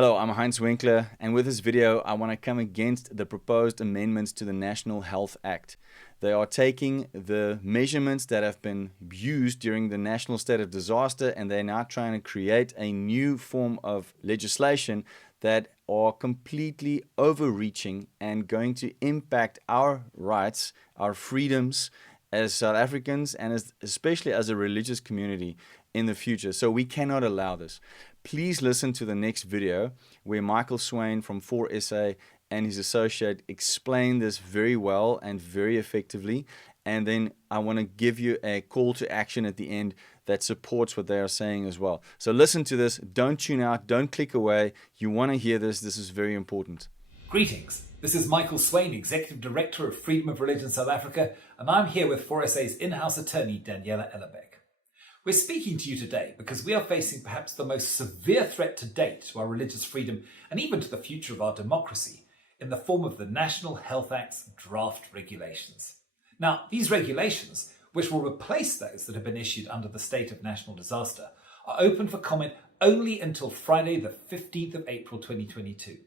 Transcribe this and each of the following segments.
Hello, I'm Heinz Winkler, and with this video, I want to come against the proposed amendments to the National Health Act. They are taking the measurements that have been used during the national state of disaster, and they're now trying to create a new form of legislation that are completely overreaching and going to impact our rights, our freedoms as South Africans, and especially as a religious community in the future. So we cannot allow this. Please listen to the next video where Michael Swain from 4SA and his associate explain this very well and very effectively. And then I want to give you a call to action at the end that supports what they are saying as well. So listen to this. Don't tune out. Don't click away. You want to hear this. This is very important. Greetings. This is Michael Swain, Executive Director of Freedom of Religion South Africa, and I'm here with 4SA's in-house attorney, Daniela Ellerbeck. We're speaking to you today because we are facing perhaps the most severe threat to date to our religious freedom and even to the future of our democracy in the form of the National Health Act's draft regulations. Now, these regulations, which will replace those that have been issued under the state of national disaster, are open for comment only until Friday the 15th of April 2022.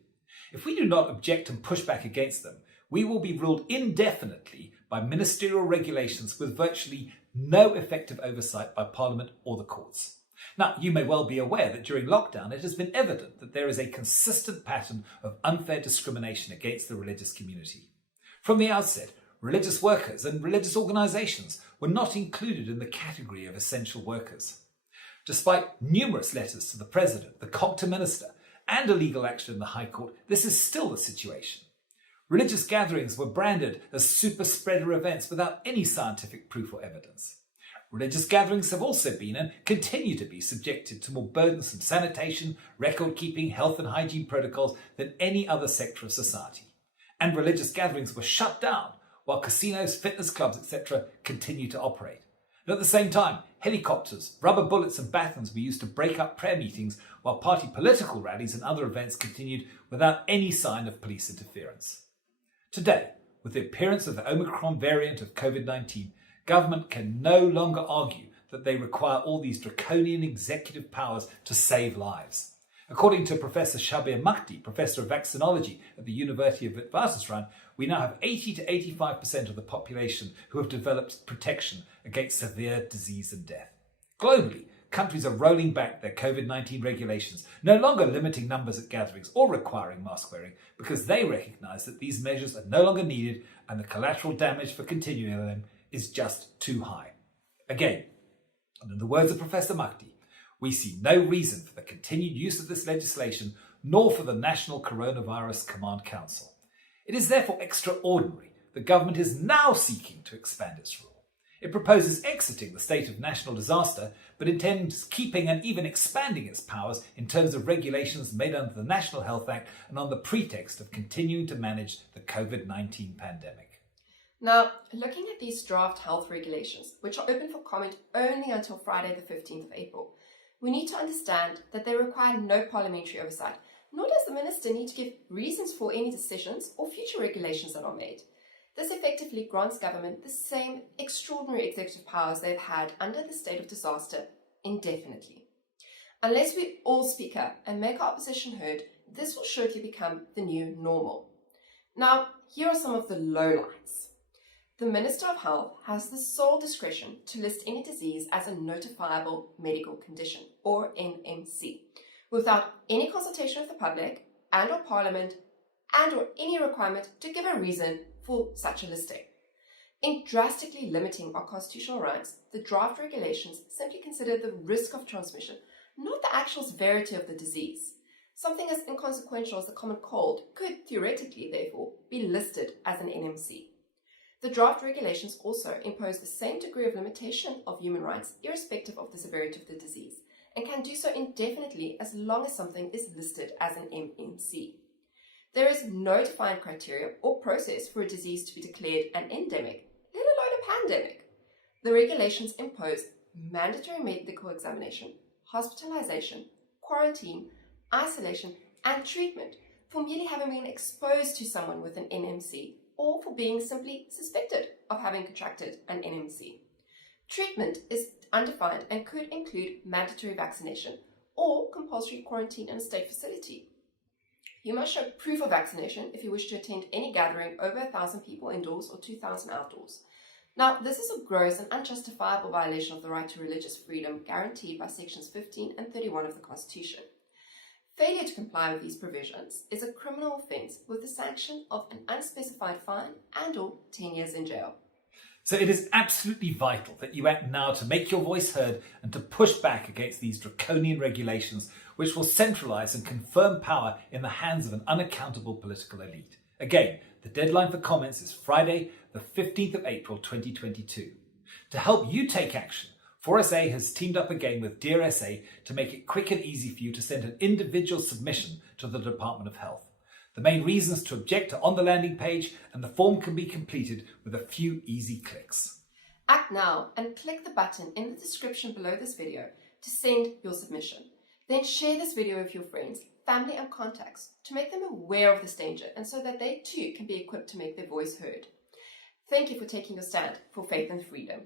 If we do not object and push back against them, we will be ruled indefinitely by ministerial regulations with virtually no effective oversight by Parliament or the courts. Now, you may well be aware that during lockdown it has been evident that there is a consistent pattern of unfair discrimination against the religious community. From the outset, religious workers and religious organisations were not included in the category of essential workers. Despite numerous letters to the President, the COGTA Minister, and a legal action in the High Court, this is still the situation. Religious gatherings were branded as super spreader events without any scientific proof or evidence. Religious gatherings have also been and continue to be subjected to more burdensome sanitation, record-keeping, health and hygiene protocols than any other sector of society. And religious gatherings were shut down while casinos, fitness clubs, etc. continue to operate. And at the same time, helicopters, rubber bullets and batons were used to break up prayer meetings while party political rallies and other events continued without any sign of police interference. Today, with the appearance of the Omicron variant of COVID-19, government can no longer argue that they require all these draconian executive powers to save lives. According to Professor Shabir Mahdi, Professor of Vaccinology at the University of Witwatersrand, we now have 80 to 85% of the population who have developed protection against severe disease and death. Globally, countries are rolling back their COVID-19 regulations, no longer limiting numbers at gatherings or requiring mask wearing because they recognise that these measures are no longer needed and the collateral damage for continuing them is just too high. Again, and in the words of Professor Mahdi, we see no reason for the continued use of this legislation nor for the National Coronavirus Command Council. It is therefore extraordinary the government is now seeking to expand its rule. It proposes exiting the state of national disaster, but intends keeping and even expanding its powers in terms of regulations made under the National Health Act and on the pretext of continuing to manage the COVID-19 pandemic. Now, looking at these draft health regulations, which are open for comment only until Friday the 15th of April, we need to understand that they require no parliamentary oversight, nor does the Minister need to give reasons for any decisions or future regulations that are made. This effectively grants government the same extraordinary executive powers they've had under the state of disaster indefinitely. Unless we all speak up and make our opposition heard, this will shortly become the new normal. Now, here are some of the lowlights. The Minister of Health has the sole discretion to list any disease as a notifiable medical condition, or NMC, without any consultation with the public and or Parliament and or any requirement to give a reason for such a listing. In drastically limiting our constitutional rights, the draft regulations simply consider the risk of transmission, not the actual severity of the disease. Something as inconsequential as the common cold could theoretically, therefore, be listed as an NMC. The draft regulations also impose the same degree of limitation of human rights irrespective of the severity of the disease, and can do so indefinitely as long as something is listed as an MNC. There is no defined criteria or process for a disease to be declared an endemic, let alone a pandemic. The regulations impose mandatory medical examination, hospitalization, quarantine, isolation, and treatment for merely having been exposed to someone with an NMC or for being simply suspected of having contracted an NMC. Treatment is undefined and could include mandatory vaccination or compulsory quarantine in a state facility. You must show proof of vaccination if you wish to attend any gathering over 1,000 people indoors or 2,000 outdoors. Now, this is a gross and unjustifiable violation of the right to religious freedom guaranteed by sections 15 and 31 of the Constitution. Failure to comply with these provisions is a criminal offence with the sanction of an unspecified fine and/or 10 years in jail. So it is absolutely vital that you act now to make your voice heard and to push back against these draconian regulations which will centralise and confirm power in the hands of an unaccountable political elite. Again, the deadline for comments is Friday, the 15th of April 2022. To help you take action, 4SA has teamed up again with Dear SA to make it quick and easy for you to send an individual submission to the Department of Health. The main reasons to object are on the landing page, and the form can be completed with a few easy clicks. Act now and click the button in the description below this video to send your submission. Then share this video with your friends, family and contacts to make them aware of this danger and so that they too can be equipped to make their voice heard. Thank you for taking your stand for faith and freedom.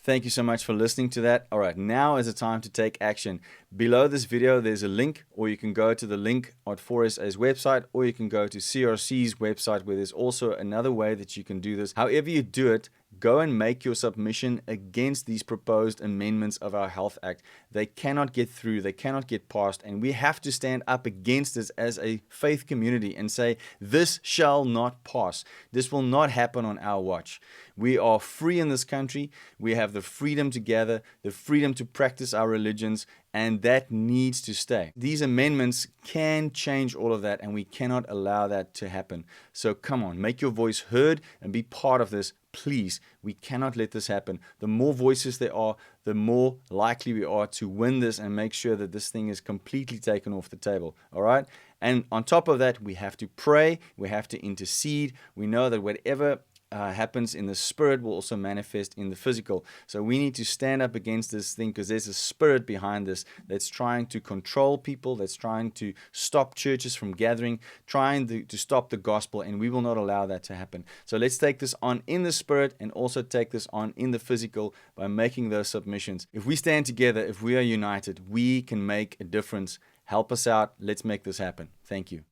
Thank you so much for listening to that. All right, now is the time to take action. Below this video, there's a link, or you can go to the link on 4SA's website, or you can go to CRC's website, where there's also another way that you can do this. However you do it, go and make your submission against these proposed amendments of our Health Act. They cannot get through, they cannot get passed, and we have to stand up against this as a faith community and say, this shall not pass. This will not happen on our watch. We are free in this country. We have the freedom to gather, the freedom to practice our religions, and that needs to stay. These amendments can change all of that, and we cannot allow that to happen. So come on, make your voice heard and be part of this. Please, we cannot let this happen. The more voices there are, the more likely we are to win this and make sure that this thing is completely taken off the table. All right? And on top of that, we have to pray. We have to intercede. We know that whatever happens in the spirit will also manifest in the physical. So we need to stand up against this thing because there's a spirit behind this that's trying to control people, that's trying to stop churches from gathering, trying to stop the gospel, and we will not allow that to happen. So let's take this on in the spirit and also take this on in the physical by making those submissions. If we stand together, if we are united, we can make a difference. Help us out. Let's make this happen. Thank you.